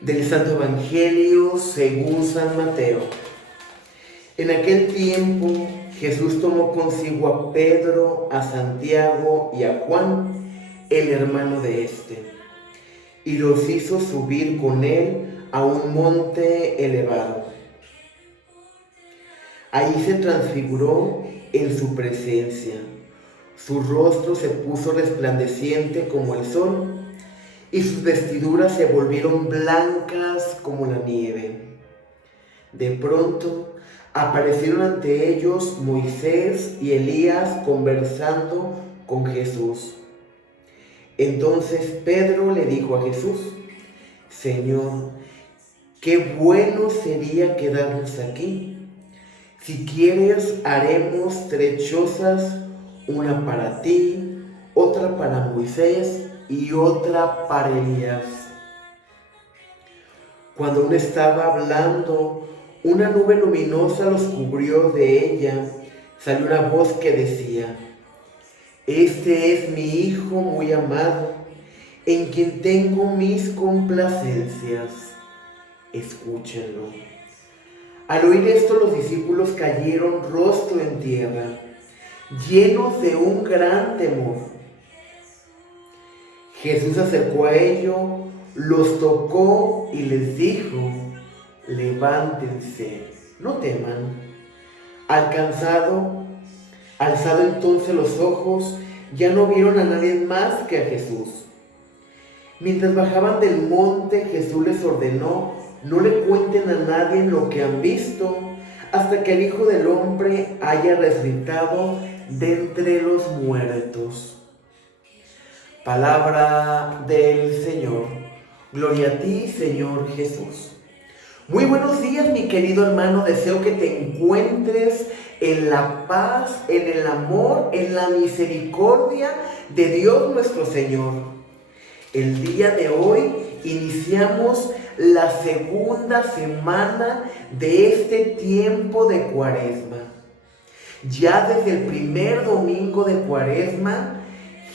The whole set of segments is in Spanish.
Del Santo Evangelio según San Mateo. En aquel tiempo Jesús tomó consigo a Pedro, a Santiago y a Juan, el hermano de éste, y los hizo subir con él a un monte elevado. Ahí se transfiguró en su presencia. Su rostro se puso resplandeciente como el sol, y sus vestiduras se volvieron blancas como la nieve. De pronto aparecieron ante ellos Moisés y Elías conversando con Jesús. Entonces Pedro le dijo a Jesús: Señor, qué bueno sería quedarnos aquí. Si quieres, haremos 3 chozas, una para ti, otra para Moisés y otra para Elías. Cuando aún estaba hablando, una nube luminosa los cubrió de ella. Salió una voz que decía: Este es mi Hijo muy amado, en quien tengo mis complacencias. Escúchenlo. Al oír esto, los discípulos cayeron rostro en tierra, llenos de un gran temor. Jesús se acercó a ellos, los tocó y les dijo: levántense, no teman. Alzado entonces los ojos, ya no vieron a nadie más que a Jesús. Mientras bajaban del monte, Jesús les ordenó: no le cuenten a nadie lo que han visto, hasta que el Hijo del Hombre haya resucitado de entre los muertos. Palabra del Señor. Gloria a ti, Señor Jesús. Muy buenos días, mi querido hermano. Deseo que te encuentres en la paz, en el amor, en la misericordia de Dios nuestro Señor. El día de hoy iniciamos la segunda semana de este tiempo de Cuaresma. Ya desde el primer domingo de Cuaresma,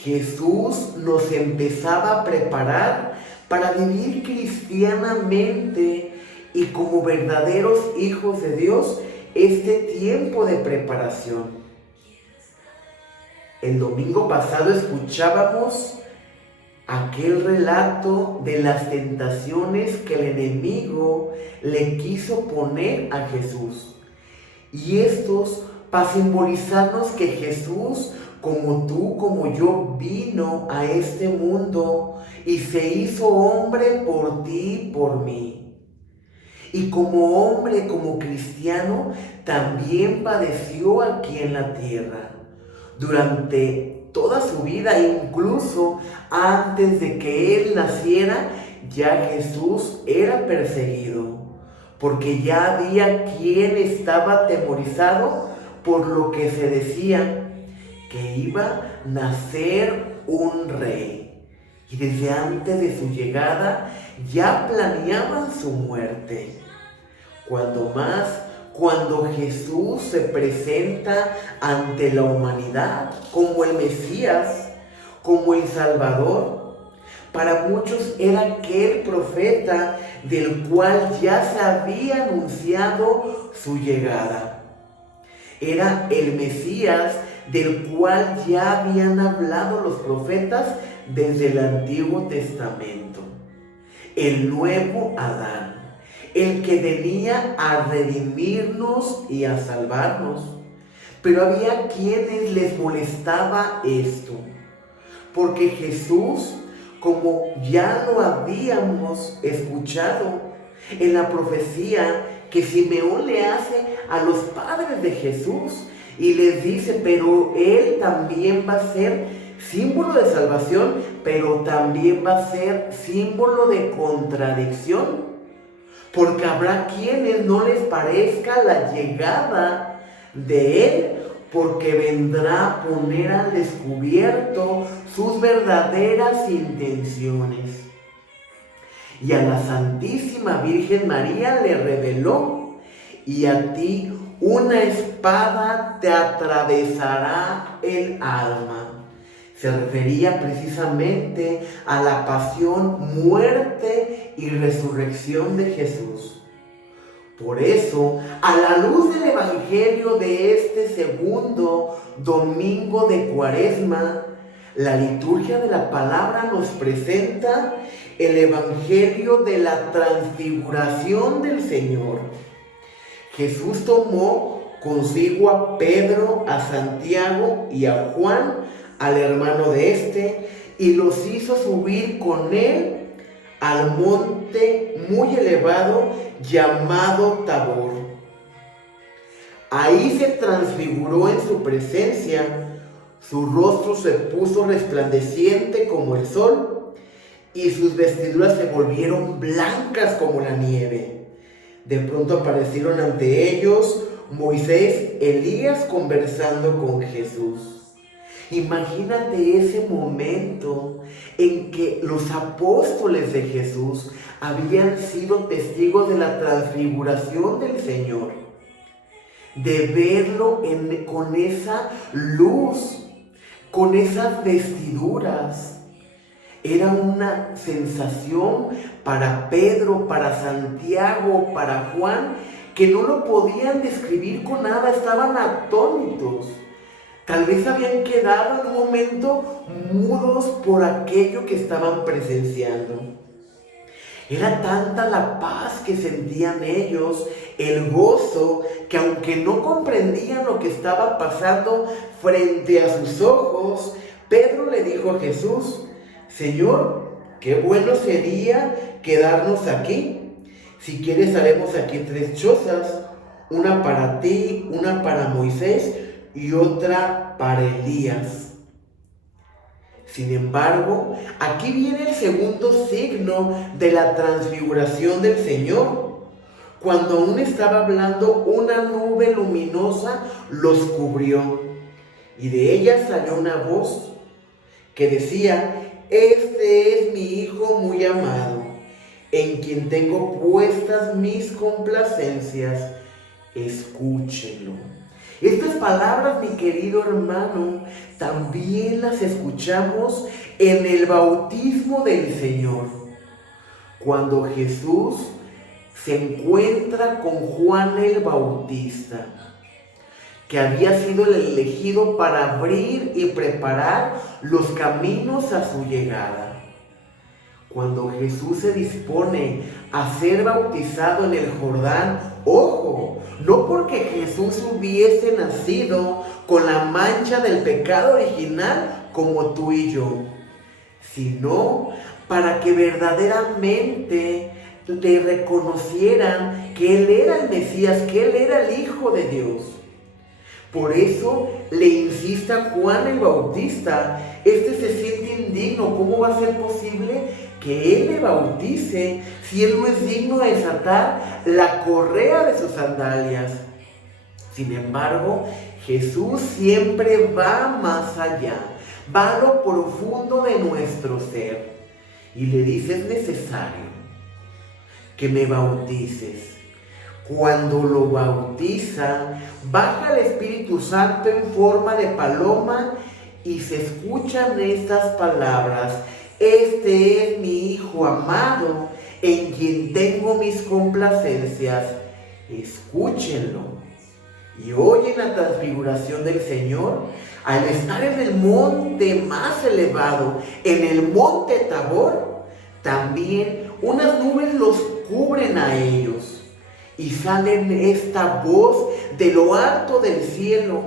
Jesús nos empezaba a preparar para vivir cristianamente y como verdaderos hijos de Dios este tiempo de preparación. El domingo pasado escuchábamos aquel relato de las tentaciones que el enemigo le quiso poner a Jesús. Y estos para simbolizarnos que Jesús, como tú, como yo, vino a este mundo y se hizo hombre por ti y por mí. Y como hombre, como cristiano, también padeció aquí en la tierra durante toda su vida, incluso antes de que Él naciera. Ya Jesús era perseguido, porque ya había quien estaba atemorizado por lo que se decía que iba a nacer un rey. Y desde antes de su llegada ya planeaban su muerte. Cuando Jesús se presenta ante la humanidad como el Mesías, como el Salvador, para muchos era aquel profeta del cual ya se había anunciado su llegada. Era el Mesías del cual ya habían hablado los profetas desde el Antiguo Testamento. El nuevo Adán, el que venía a redimirnos y a salvarnos. Pero había quienes les molestaba esto, porque Jesús, como ya lo habíamos escuchado en la profecía que Simeón le hace a los padres de Jesús, y les dice: pero Él también va a ser símbolo de salvación, pero también va a ser símbolo de contradicción, porque habrá quienes no les parezca la llegada de Él, porque vendrá a poner al descubierto sus verdaderas intenciones. Y a la Santísima Virgen María le reveló: y a ti una espada te atravesará el alma. Se refería precisamente a la pasión, muerte y resurrección de Jesús. Por eso, a la luz del Evangelio de este segundo domingo de Cuaresma, la liturgia de la palabra nos presenta el Evangelio de la transfiguración del Señor. Jesús tomó consigo a Pedro, a Santiago y a Juan, al hermano de este, y los hizo subir con él al monte muy elevado llamado Tabor. Ahí se transfiguró en su presencia, su rostro se puso resplandeciente como el sol, y sus vestiduras se volvieron blancas como la nieve. De pronto aparecieron ante ellos Moisés, Elías conversando con Jesús. Imagínate ese momento en que los apóstoles de Jesús habían sido testigos de la transfiguración del Señor, de verlo con esa luz, con esas vestiduras. Era una sensación para Pedro, para Santiago, para Juan, que no lo podían describir con nada, estaban atónitos. Tal vez habían quedado en un momento mudos por aquello que estaban presenciando. Era tanta la paz que sentían ellos, el gozo, que aunque no comprendían lo que estaba pasando frente a sus ojos, Pedro le dijo a Jesús: Señor, qué bueno sería quedarnos aquí. Si quieres haremos aquí 3 chozas, una para ti, una para Moisés y otra para Elías. Sin embargo, aquí viene el segundo signo de la transfiguración del Señor. Cuando aún estaba hablando, una nube luminosa los cubrió, y de ella salió una voz que decía: Este es mi Hijo muy amado, en quien tengo puestas mis complacencias, escúchenlo. Estas palabras, mi querido hermano, también las escuchamos en el bautismo del Señor. Cuando Jesús se encuentra con Juan el Bautista, que había sido el elegido para abrir y preparar los caminos a su llegada. Cuando Jesús se dispone a ser bautizado en el Jordán, ojo, no porque Jesús hubiese nacido con la mancha del pecado original como tú y yo, sino para que verdaderamente le reconocieran que Él era el Mesías, que Él era el Hijo de Dios. Por eso le insiste a Juan el Bautista. Se siente indigno. ¿Cómo va a ser posible que Él le bautice si Él no es digno de desatar la correa de sus sandalias? Sin embargo, Jesús siempre va más allá, va a lo profundo de nuestro ser y le dice: es necesario que me bautices. Cuando lo bautiza, baja el Espíritu Santo en forma de paloma y se escuchan estas palabras: Este es mi Hijo amado, en quien tengo mis complacencias, escúchenlo. Y hoy en la transfiguración del Señor, al estar en el monte más elevado, en el monte Tabor, también unas nubes los cubren a ellos. Y sale esta voz de lo alto del cielo,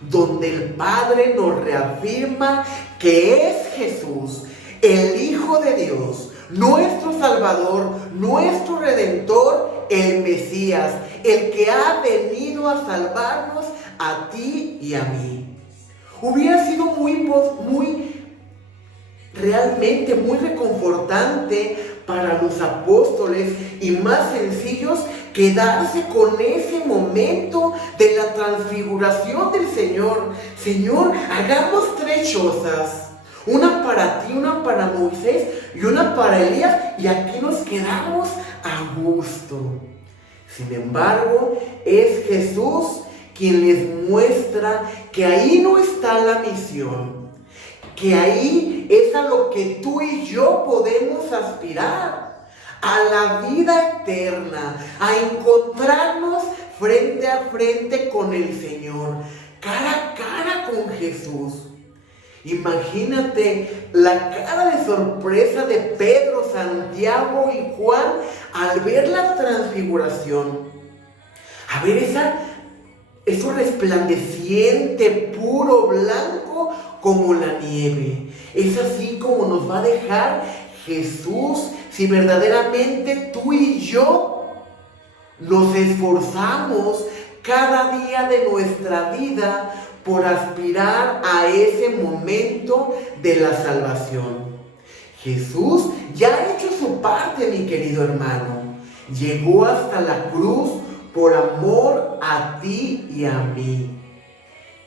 donde el Padre nos reafirma que es Jesús, el Hijo de Dios, nuestro Salvador, nuestro Redentor, el Mesías, el que ha venido a salvarnos a ti y a mí. Hubiera sido realmente muy reconfortante para los apóstoles y más sencillos quedarse con ese momento de la transfiguración del Señor. Señor, hagamos 3 chozas, una para ti, una para Moisés y una para Elías, y aquí nos quedamos a gusto. Sin embargo, es Jesús quien les muestra que ahí no está la misión, que ahí es a lo que tú y yo podemos aspirar, a la vida eterna, a encontrarnos frente a frente con el Señor, cara a cara con Jesús. Imagínate la cara de sorpresa de Pedro, Santiago y Juan al ver la transfiguración, a ver eso resplandeciente, puro, blanco como la nieve. Es así como nos va a dejar Jesús si verdaderamente tú y yo nos esforzamos cada día de nuestra vida por aspirar a ese momento de la salvación. Jesús ya ha hecho su parte, mi querido hermano. Llegó hasta la cruz por amor a ti y a mí.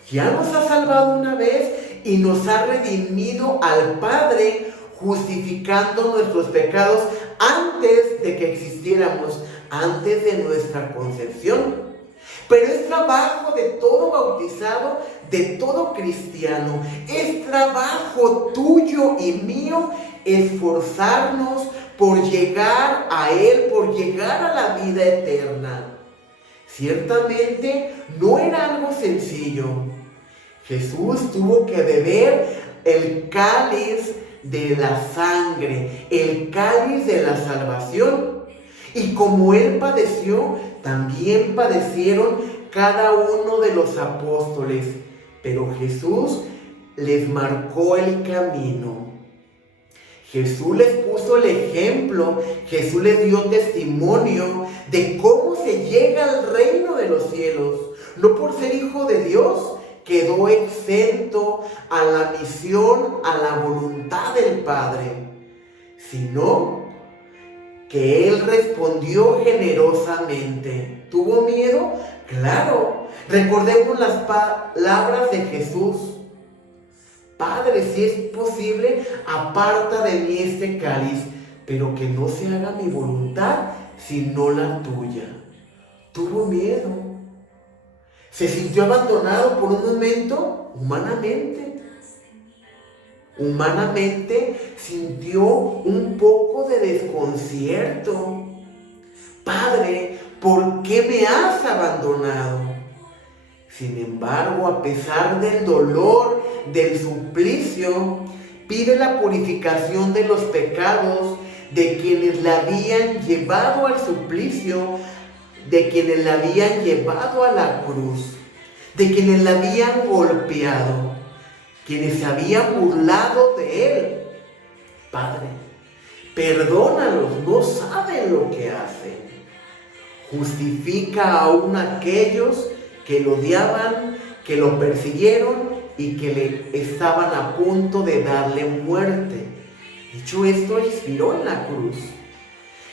Ya nos ha salvado una vez y nos ha redimido al Padre, justificando nuestros pecados antes de que existiéramos, antes de nuestra concepción. Pero es trabajo de todo bautizado, de todo cristiano. Es trabajo tuyo y mío esforzarnos por llegar a Él, por llegar a la vida eterna. Ciertamente no era algo sencillo. Jesús tuvo que beber el cáliz de la sangre, el cáliz de la salvación. Y como Él padeció, también padecieron cada uno de los apóstoles. Pero Jesús les marcó el camino. Jesús les puso el ejemplo, Jesús les dio testimonio de cómo se llega al reino de los cielos. No por ser hijo de Dios quedó exento a la misión, a la voluntad del Padre, sino que Él respondió generosamente. ¿Tuvo miedo? Claro. Recordemos las palabras de Jesús. Padre, si es posible, aparta de mí este cáliz, pero que no se haga mi voluntad, sino la tuya. Tuvo miedo. Se sintió abandonado por un momento, humanamente. Humanamente sintió un poco de desconcierto. Padre, ¿por qué me has abandonado? Sin embargo, a pesar del dolor, del suplicio, pide la purificación de los pecados de quienes la habían llevado al suplicio, de quienes la habían llevado a la cruz, de quienes la habían golpeado, quienes se habían burlado de Él. Padre, perdónalos, no saben lo que hacen. Justifica aún a aquellos que lo odiaban, que lo persiguieron y que le estaban a punto de darle muerte. Dicho esto, expiró en la cruz.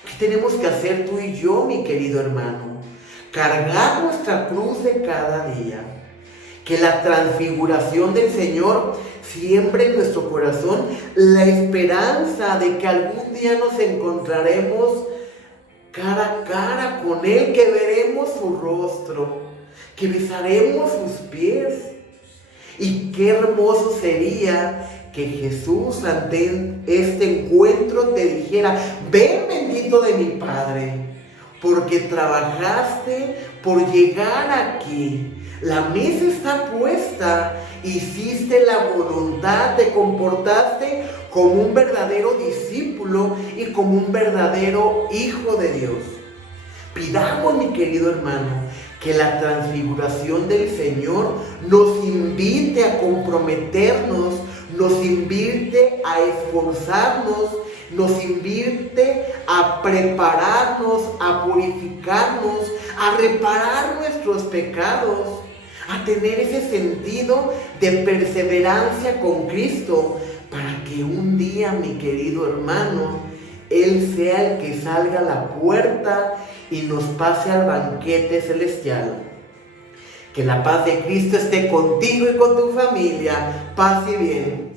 ¿Qué tenemos que hacer tú y yo, mi querido hermano? Cargar nuestra cruz de cada día. Que la transfiguración del Señor siembre en nuestro corazón la esperanza de que algún día nos encontraremos cara a cara con Él, que veremos su rostro, que besaremos sus pies. Y qué hermoso sería que Jesús ante este encuentro te dijera: ven, bendito de mi Padre, porque trabajaste por llegar aquí. La mesa está puesta, hiciste la voluntad, te comportaste como un verdadero discípulo y como un verdadero hijo de Dios. Pidamos, mi querido hermano, que la transfiguración del Señor nos invite a comprometernos, nos invite a esforzarnos, nos invite a prepararnos, a purificarnos, a reparar nuestros pecados, a tener ese sentido de perseverancia con Cristo, para que un día, mi querido hermano, Él sea el que salga a la puerta y nos pase al banquete celestial. Que la paz de Cristo esté contigo y con tu familia. Paz y bien.